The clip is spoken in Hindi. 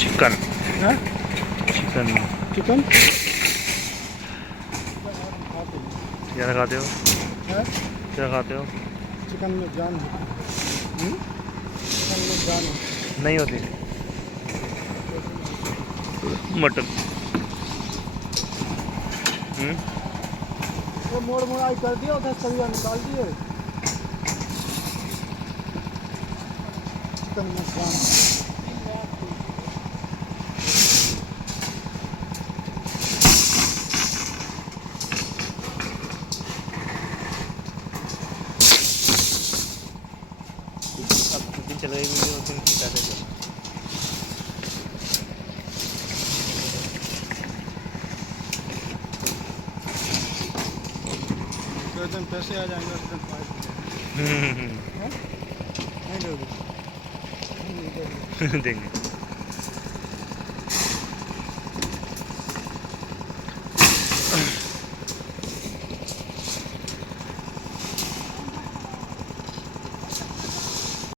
चिकन है चिकन चिकन क्या खाते हो? है क्या खाते हो? चिकन में जान होती है। चिकन में जान होती नहीं होती मटन। है। मोड़ मोड़ाई कर दिया उधर सरिया निकाल दिए चिकन में जान अब दिन चल गई वीडियो दिन की पैसे जिस दिन पैसे आ जाएंगे उस दिन फाइल चल नहीं दोगे देंगे।